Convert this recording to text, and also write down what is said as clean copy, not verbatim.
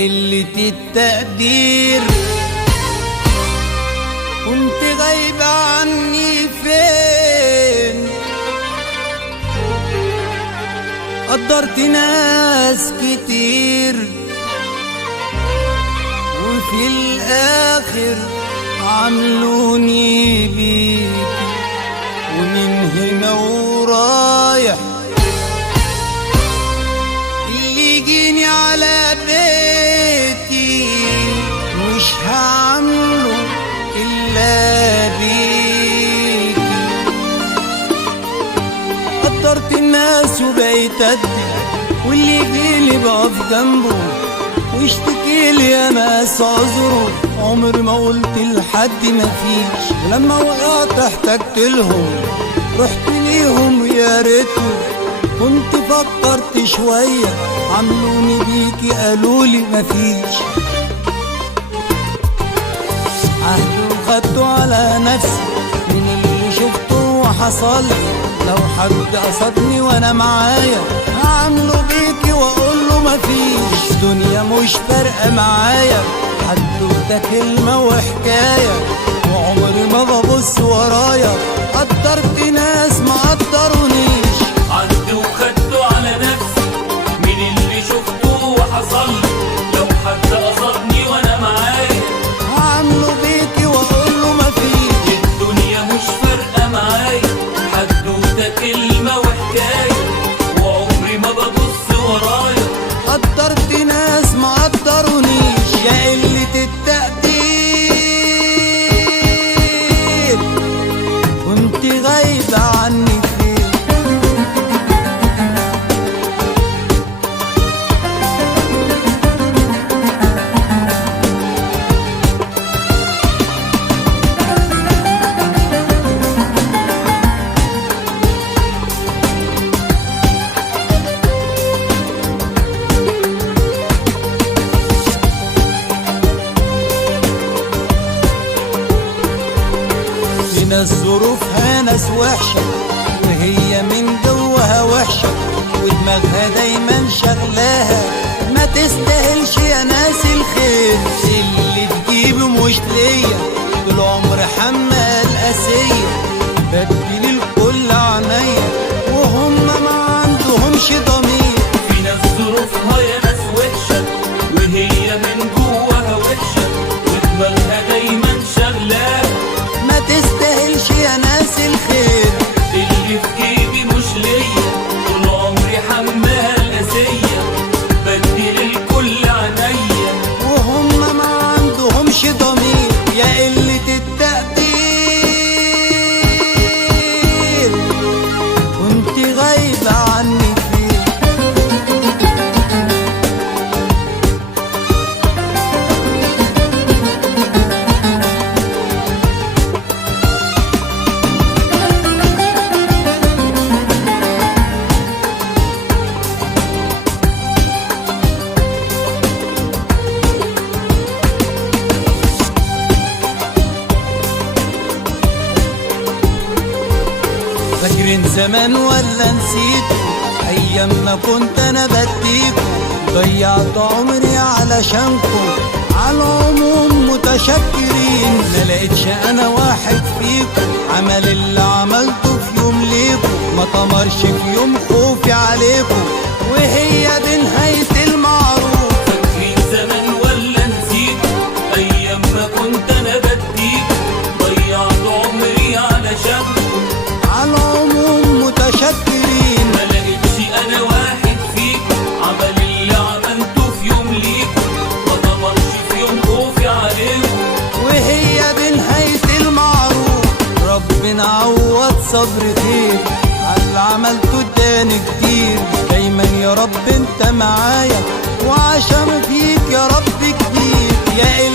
قلة التقدير. كنت غايبة عني فين؟ قدرت ناس كتير وفي الآخر عملوني بيك، ومن هنا ورايح اللي يجيني على بيتي مش هعمله إلا بيكي. قدرت الناس وبقيت أدي، واللي يجيلي بقف جنبه واشتكيلي يا ناس عذره. عمري ما قلت لحد مفيش، ولما وقعت احتجت لهم رحت ليهم يا ريتهم. كنت فكرت شوية عملوني بيكي قالولي مفيش. عهد وخدته على نفسي من اللي شفته وحصلي. لو حد قصدني وانا معايا هعمله بيكي واقوله مفيش. دنيا مش فارقة معايا، حدوتة كلمة وحكاية، وعمري ما ببص ورايا. قدرت ناس ما قدرونيش. عهد وخدته على نفسي من اللي شفته وحصلي. لو حد قصدني وانا معايا هعمله بيكي واقوله مفيش. الدنيا مش فارقة معايا، حدوتة كلمة وحكاية، وعمري ما ببص ورايا. قدرت ناس ما قدرونيش. يا قلة التقدير كنت غايبة عني فين؟ ناس ظروفها ناس وحشة وهي من جوها وحشة، ودماغها دايما شغلاها ما تستاهلش يا ناس الخير. اللي تجيبه مش ليا طول عمر حمال قاسية، بدي للكل عينيا وهم ما عندهمش ضمير. في ناس ظروفها يا ناس وحشة وهي من جواها وحشة، ودماغها دايما شغلاها ما تستاهلش يا ناس الخير. اللي في جيبي مش ليا طول عمري حمال قاسية، بدي للكل عينيا وهم ما عندهمش ضمير. يا قلة التقدير كنت غايبة عني فين؟ فاكرين زمان ولا نسيتوا ايام ما كنت انا بديكوا؟ ضيعت عمري علشانكم، على العموم متشكرين. ما لقيتش انا واحد فيكم عمل اللي عملته في يوم ليكوا، ما طمرش في يوم خوفي عليكم، وهي دي نهاية المعروف. فاكرين زمان ولا نسيتوا ايام ما كنت انا بديكوا؟ ضيعت عمري علشانكم، على العموم متشكرين. ما لقيتش انا واحد فيكم عمل اللي عملته في يوم ليكم، ما طمرش في يوم خوفي عليكم، وهي دي نهاية المعروف. ربنا عوض صبر خير على اللي عملته اداني كتير. دايما يا رب انت معايا، وعشان فيك يا رب كتير. يا